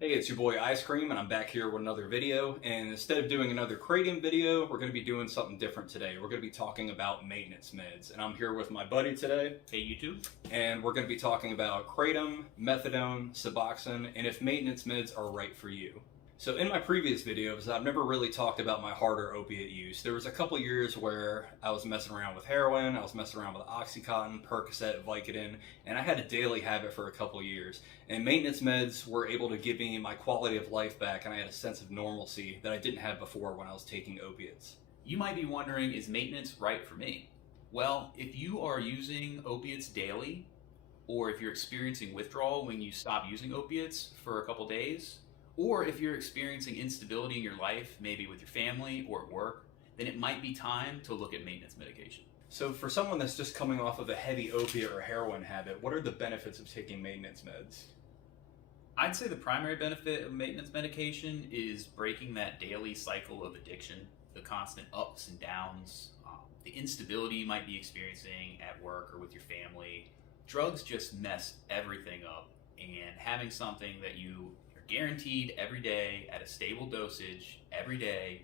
Hey, it's your boy Ice Cream, and I'm back here with another video. And instead of doing another Kratom video, we're going to be doing something different today. We're going to be talking about maintenance meds. And I'm here with my buddy today. Hey, YouTube. And we're going to be talking about Kratom, Methadone, Suboxone, and if maintenance meds are right for you. So in my previous videos, I've never really talked about my harder opiate use. There was a couple years where I was messing around with heroin, I was messing around with Oxycontin, Percocet, Vicodin, and I had a daily habit for a couple years. And maintenance meds were able to give me my quality of life back, and I had a sense of normalcy that I didn't have before when I was taking opiates. You might be wondering, is maintenance right for me? Well, if you are using opiates daily, or if you're experiencing withdrawal when you stop using opiates for a couple days, or if you're experiencing instability in your life, maybe with your family or at work, then it might be time to look at maintenance medication. So for someone that's just coming off of a heavy opiate or heroin habit, what are the benefits of taking maintenance meds? I'd say the primary benefit of maintenance medication is breaking that daily cycle of addiction, the constant ups and downs, the instability you might be experiencing at work or with your family. Drugs just mess everything up, and having something that you're guaranteed every day at a stable dosage every day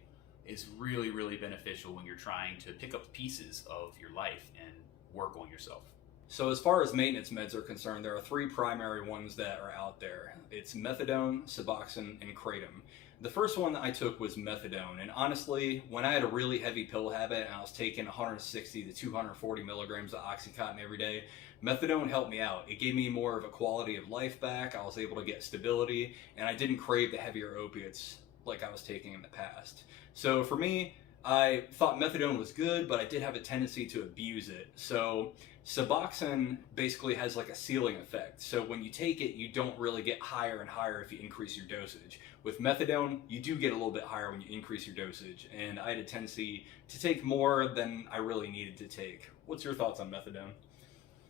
is really, really beneficial when you're trying to pick up pieces of your life and work on yourself. So as far as maintenance meds are concerned, there are three primary ones that are out there. It's Methadone, Suboxone, and Kratom. The first one that I took was Methadone, and honestly, when I had a really heavy pill habit and I was taking 160 to 240 milligrams of Oxycontin every day, Methadone helped me out. It gave me more of a quality of life back, I was able to get stability, and I didn't crave the heavier opiates like I was taking in the past. So for me, I thought Methadone was good, but I did have a tendency to abuse it. So Suboxone basically has like a ceiling effect. So when you take it, you don't really get higher and higher if you increase your dosage. With Methadone, you do get a little bit higher when you increase your dosage. And I had a tendency to take more than I really needed to take. What's your thoughts on Methadone?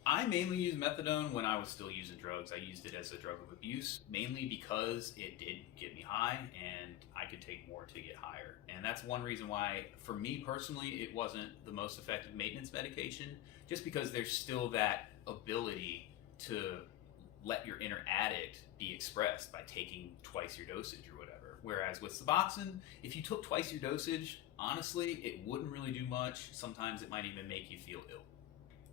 I mainly used methadone when I was still using drugs. I used it as a drug of abuse, mainly because it did get me high and I could take more to get higher. And that's one reason why, for me personally, it wasn't the most effective maintenance medication, just because there's still that ability to let your inner addict be expressed by taking twice your dosage or whatever. Whereas with Suboxone, if you took twice your dosage, honestly, it wouldn't really do much. Sometimes it might even make you feel ill.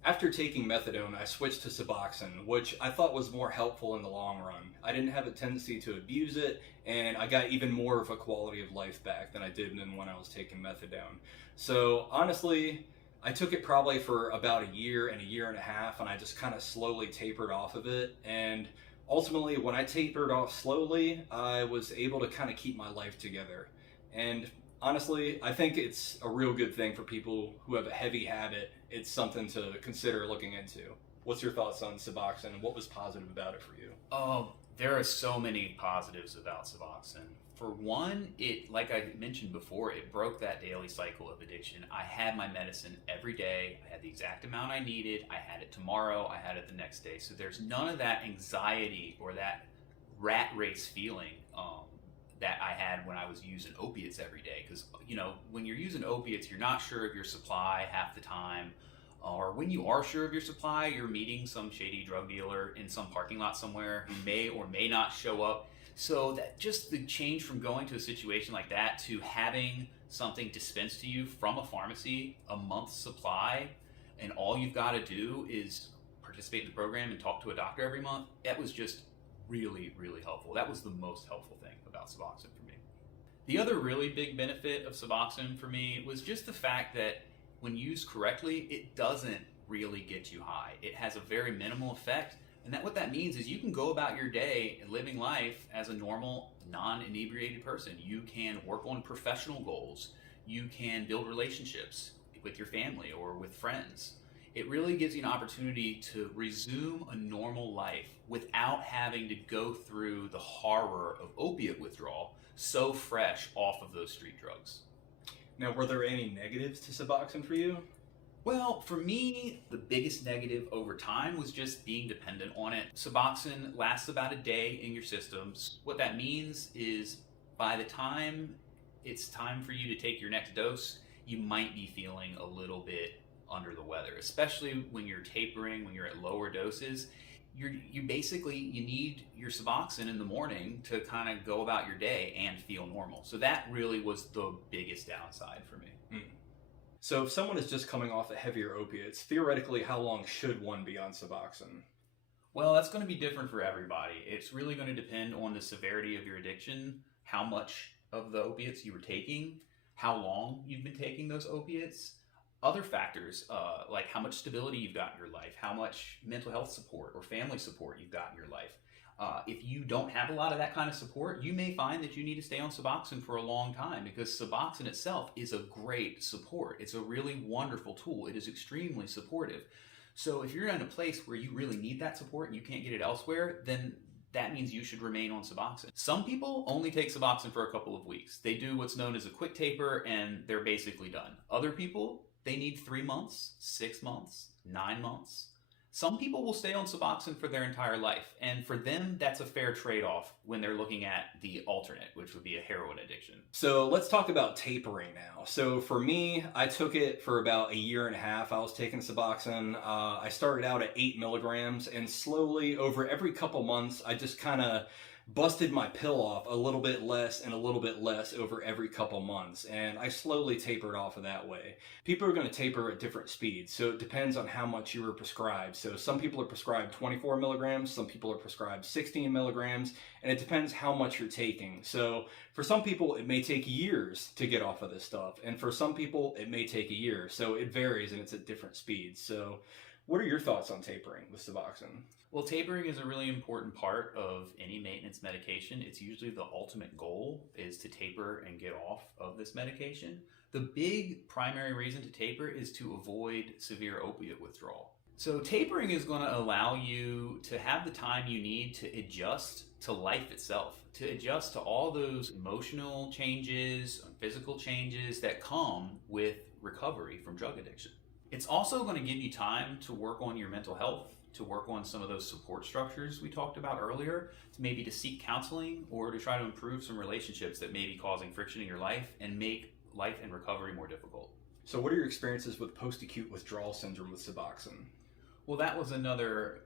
After taking Methadone, I switched to Suboxone, which I thought was more helpful in the long run. I didn't have a tendency to abuse it, and I got even more of a quality of life back than I did when I was taking Methadone. So honestly, I took it probably for about a year and a half, and I just kind of slowly tapered off of it. And ultimately, when I tapered off slowly, I was able to kind of keep my life together. And honestly, I think it's a real good thing for people who have a heavy habit. It's something to consider looking into. What's your thoughts on Suboxone, and what was positive about it for you? Oh, there are so many positives about Suboxone. For one, like I mentioned before, it broke that daily cycle of addiction. I had my medicine every day. I had the exact amount I needed. I had it tomorrow. I had it the next day. So there's none of that anxiety or that rat race feeling that I had when I was using opiates every day. Because, when you're using opiates, you're not sure of your supply half the time. Or when you are sure of your supply, you're meeting some shady drug dealer in some parking lot somewhere who may or may not show up. So that just the change from going to a situation like that to having something dispensed to you from a pharmacy, a month's supply, and all you've got to do is participate in the program and talk to a doctor every month, that was just really, really helpful. That was the most helpful thing about Suboxone for me. The other really big benefit of Suboxone for me was just the fact that when used correctly, it doesn't really get you high. It has a very minimal effect, and what that means is you can go about your day living life as a normal, non-inebriated person. You can work on professional goals. You can build relationships with your family or with friends. It really gives you an opportunity to resume a normal life without having to go through the horror of opiate withdrawal so fresh off of those street drugs. Now, were there any negatives to Suboxone for you? Well, for me, the biggest negative over time was just being dependent on it. Suboxone lasts about a day in your systems. What that means is by the time it's time for you to take your next dose, you might be feeling a little bit under the weather, especially when you're tapering, when you're at lower doses. you basically you need your Suboxone in the morning to kind of go about your day and feel normal. So that really was the biggest downside for me. Mm. So if someone is just coming off of heavier opiates, theoretically, how long should one be on Suboxone? Well, that's going to be different for everybody. It's really going to depend on the severity of your addiction, how much of the opiates you were taking, how long you've been taking those opiates, other factors like how much stability you've got in your life, how much mental health support or family support you've got in your life. If you don't have a lot of that kind of support, you may find that you need to stay on Suboxone for a long time, because Suboxone itself is a great support. It's a really wonderful tool. It is extremely supportive. So if you're in a place where you really need that support and you can't get it elsewhere, then that means you should remain on Suboxone. Some people only take Suboxone for a couple of weeks. They do what's known as a quick taper and they're basically done. Other people, they need 3 months, 6 months, 9 months. Some people will stay on Suboxone for their entire life, and for them, that's a fair trade-off when they're looking at the alternate, which would be a heroin addiction. So let's talk about tapering now. So for me, I took it for about a year and a half. I was taking Suboxone. I started out at 8 milligrams, and slowly, over every couple months, I just kind of busted my pill off a little bit less and a little bit less over every couple months, and I slowly tapered off of that way. People are going to taper at different speeds, so it depends on how much you were prescribed. So some people are prescribed 24 milligrams, some people are prescribed 16 milligrams, and it depends how much you're taking. So for some people it may take years to get off of this stuff, and for some people it may take a year, so it varies and it's at different speeds. So what are your thoughts on tapering with Suboxone? Well, tapering is a really important part of any maintenance medication. It's usually the ultimate goal is to taper and get off of this medication. The big primary reason to taper is to avoid severe opiate withdrawal. So tapering is going to allow you to have the time you need to adjust to life itself, to adjust to all those emotional changes, physical changes that come with recovery from drug addiction. It's also going to give you time to work on your mental health, to work on some of those support structures we talked about earlier, to maybe to seek counseling or to try to improve some relationships that may be causing friction in your life and make life and recovery more difficult. So what are your experiences with post-acute withdrawal syndrome with Suboxone? Well, that was another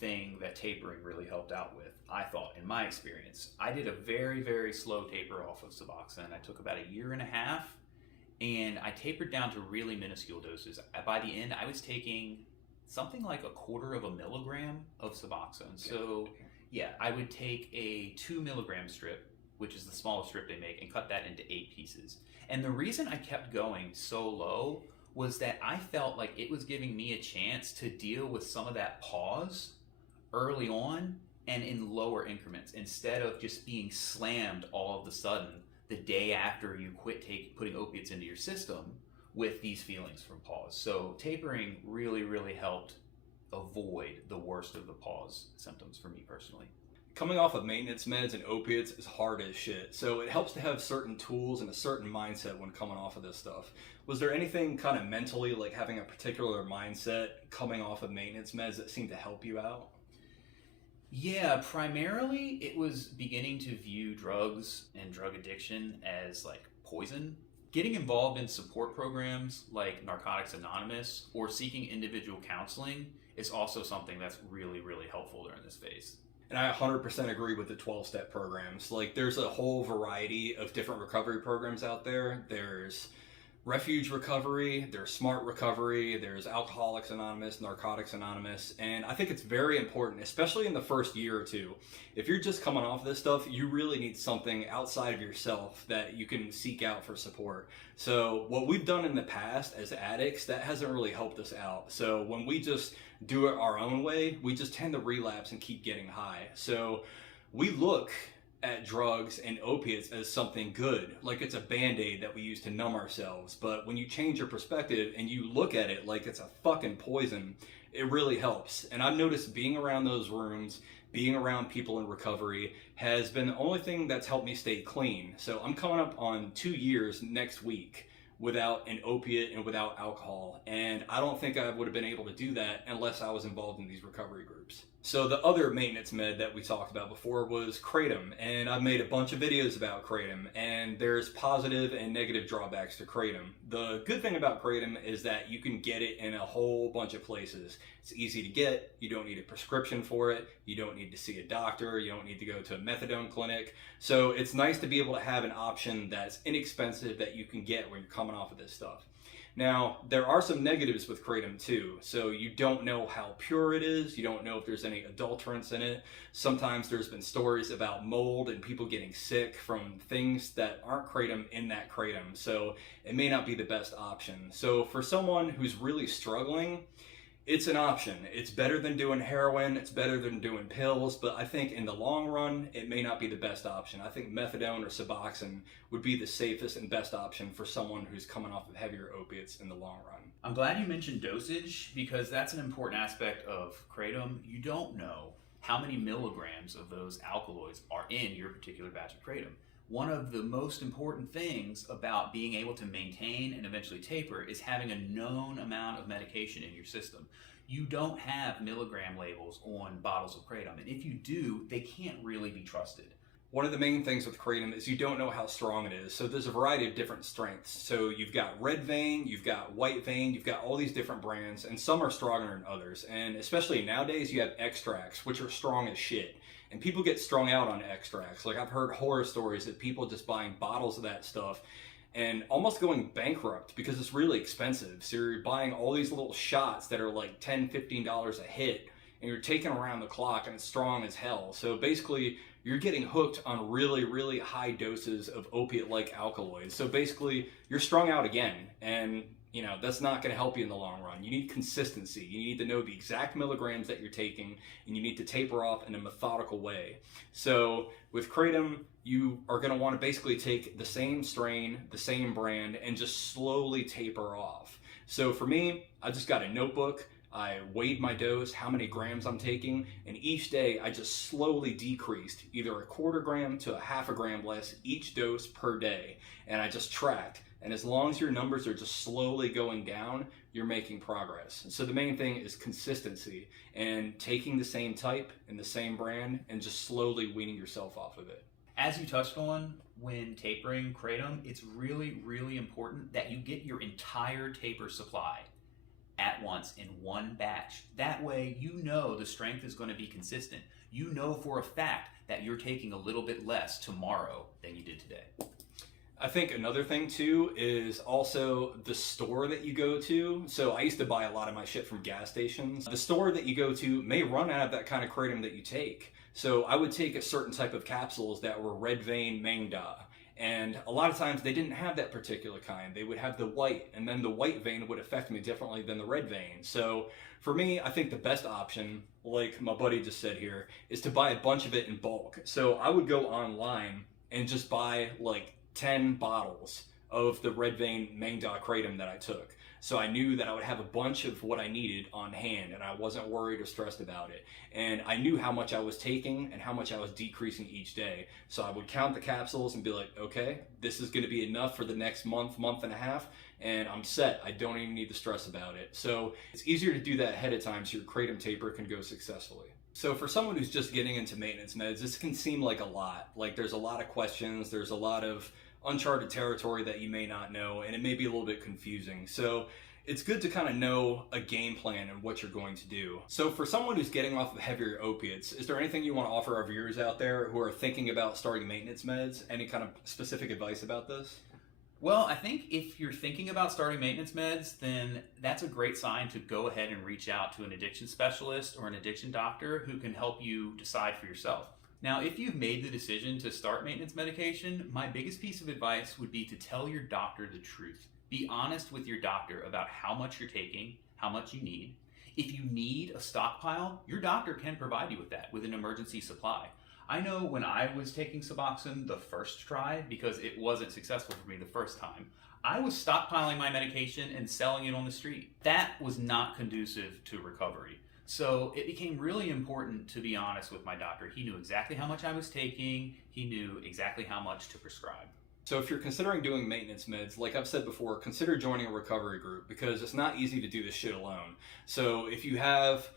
thing that tapering really helped out with, I thought, in my experience. I did a very, very slow taper off of Suboxone. I took about a year and a half, and I tapered down to really minuscule doses. By the end, I was taking something like 1/4 milligram of Suboxone. So yeah, I would take a 2 milligram strip, which is the smallest strip they make, and cut that into 8 pieces. And the reason I kept going so low was that I felt like it was giving me a chance to deal with some of that pause early on and in lower increments, instead of just being slammed all of a sudden the day after you quit putting opiates into your system with these feelings from pause. So tapering really, really helped avoid the worst of the pause symptoms for me personally. Coming off of maintenance meds and opiates is hard as shit. So it helps to have certain tools and a certain mindset when coming off of this stuff. Was there anything kind of mentally, like having a particular mindset coming off of maintenance meds, that seemed to help you out? Yeah, primarily it was beginning to view drugs and drug addiction as like poison. Getting involved in support programs like Narcotics Anonymous or seeking individual counseling is also something that's really, really helpful during this phase. And I 100% agree with the 12-step programs. Like, there's a whole variety of different recovery programs out there. There's Refuge Recovery, there's Smart Recovery, there's Alcoholics Anonymous, Narcotics Anonymous, and I think it's very important, especially in the first year or two. If you're just coming off this stuff, you really need something outside of yourself that you can seek out for support. So what we've done in the past as addicts, that hasn't really helped us out. So when we just do it our own way, we just tend to relapse and keep getting high. So we look at drugs and opiates as something good, like it's a band-aid that we use to numb ourselves. But when you change your perspective and you look at it like it's a fucking poison, it really helps. And I've noticed being around those rooms, being around people in recovery, has been the only thing that's helped me stay clean. So I'm coming up on 2 years next week without an opiate and without alcohol, and I don't think I would have been able to do that unless I was involved in these recovery groups. So the other maintenance med that we talked about before was Kratom, and I've made a bunch of videos about Kratom, and there's positive and negative drawbacks to Kratom. The good thing about Kratom is that you can get it in a whole bunch of places. It's easy to get, you don't need a prescription for it, you don't need to see a doctor, you don't need to go to a methadone clinic. So it's nice to be able to have an option that's inexpensive that you can get when you're coming off of this stuff. Now, there are some negatives with Kratom too. So you don't know how pure it is. You don't know if there's any adulterants in it. Sometimes there's been stories about mold and people getting sick from things that aren't Kratom in that Kratom. So it may not be the best option. So for someone who's really struggling, it's an option. It's better than doing heroin, it's better than doing pills, but I think in the long run, it may not be the best option. I think methadone or Suboxone would be the safest and best option for someone who's coming off of heavier opiates in the long run. I'm glad you mentioned dosage because that's an important aspect of Kratom. You don't know how many milligrams of those alkaloids are in your particular batch of Kratom. One of the most important things about being able to maintain and eventually taper is having a known amount of medication in your system. You don't have milligram labels on bottles of Kratom, and if you do, they can't really be trusted. One of the main things with Kratom is you don't know how strong it is. So there's a variety of different strengths. So you've got red vein, you've got white vein, you've got all these different brands, and some are stronger than others. And especially nowadays, you have extracts, which are strong as shit. And people get strung out on extracts. Like I've heard horror stories of people just buying bottles of that stuff and almost going bankrupt because it's really expensive. So you're buying all these little shots that are like $10, $15 a hit, and you're taking around the clock, and it's strong as hell. So basically, you're getting hooked on really, really high doses of opiate-like alkaloids. So basically, you're strung out again, and you know, that's not going to help you in the long run. You need consistency. You need to know the exact milligrams that you're taking, and you need to taper off in a methodical way. So with Kratom, you are going to want to basically take the same strain, the same brand, and just slowly taper off. So for me, I just got a notebook. I weighed my dose, how many grams I'm taking, and each day I just slowly decreased either a quarter gram to a half a gram less each dose per day. And I just tracked. And as long as your numbers are just slowly going down, you're making progress. So the main thing is consistency and taking the same type and the same brand and just slowly weaning yourself off of it. As you touched on, when tapering Kratom, it's really, really important that you get your entire taper supply at once in one batch. That way, you know the strength is going to be consistent. You know for a fact that you're taking a little bit less tomorrow than you did today. I think another thing too is also the store that you go to. So I used to buy a lot of my shit from gas stations. The store that you go to may run out of that kind of Kratom that you take. So I would take a certain type of capsules that were red vein Mangda. And a lot of times they didn't have that particular kind. They would have the white, and then the white vein would affect me differently than the red vein. So for me, I think the best option, like my buddy just said here, is to buy a bunch of it in bulk. So I would go online and just buy like 10 bottles of the red vein Mangda Kratom that I took. So I knew that I would have a bunch of what I needed on hand, and I wasn't worried or stressed about it. And I knew how much I was taking and how much I was decreasing each day. So I would count the capsules and be like, okay, this is gonna be enough for the next month, month and a half, and I'm set. I don't even need to stress about it. So it's easier to do that ahead of time so your Kratom taper can go successfully. So for someone who's just getting into maintenance meds, this can seem like a lot. Like there's a lot of questions, there's a lot of uncharted territory that you may not know, and it may be a little bit confusing. So it's good to kind of know a game plan and what you're going to do. So for someone who's getting off of heavier opiates, is there anything you want to offer our viewers out there who are thinking about starting maintenance meds? Any kind of specific advice about this? Well, I think if you're thinking about starting maintenance meds, then that's a great sign to go ahead and reach out to an addiction specialist or an addiction doctor who can help you decide for yourself. Now, if you've made the decision to start maintenance medication, my biggest piece of advice would be to tell your doctor the truth. Be honest with your doctor about how much you're taking, how much you need. If you need a stockpile, your doctor can provide you with that, with an emergency supply. I know when I was taking Suboxone the first try, because it wasn't successful for me the first time, I was stockpiling my medication and selling it on the street. That was not conducive to recovery. So it became really important to be honest with my doctor. He knew exactly how much I was taking. He knew exactly how much to prescribe. So if you're considering doing maintenance meds, like I've said before, consider joining a recovery group because it's not easy to do this shit alone. So if you have,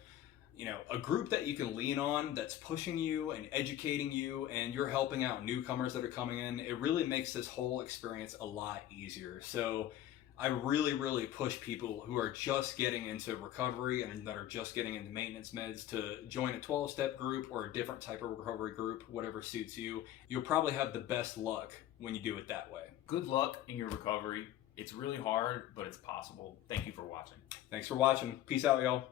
a group that you can lean on that's pushing you and educating you, and you're helping out newcomers that are coming in. It really makes this whole experience a lot easier. So I really, really push people who are just getting into recovery and that are just getting into maintenance meds to join a 12-step group or a different type of recovery group, whatever suits you. You'll probably have the best luck when you do it that way. Good luck in your recovery. It's really hard, but it's possible. Thank you for watching. Thanks for watching. Peace out, y'all.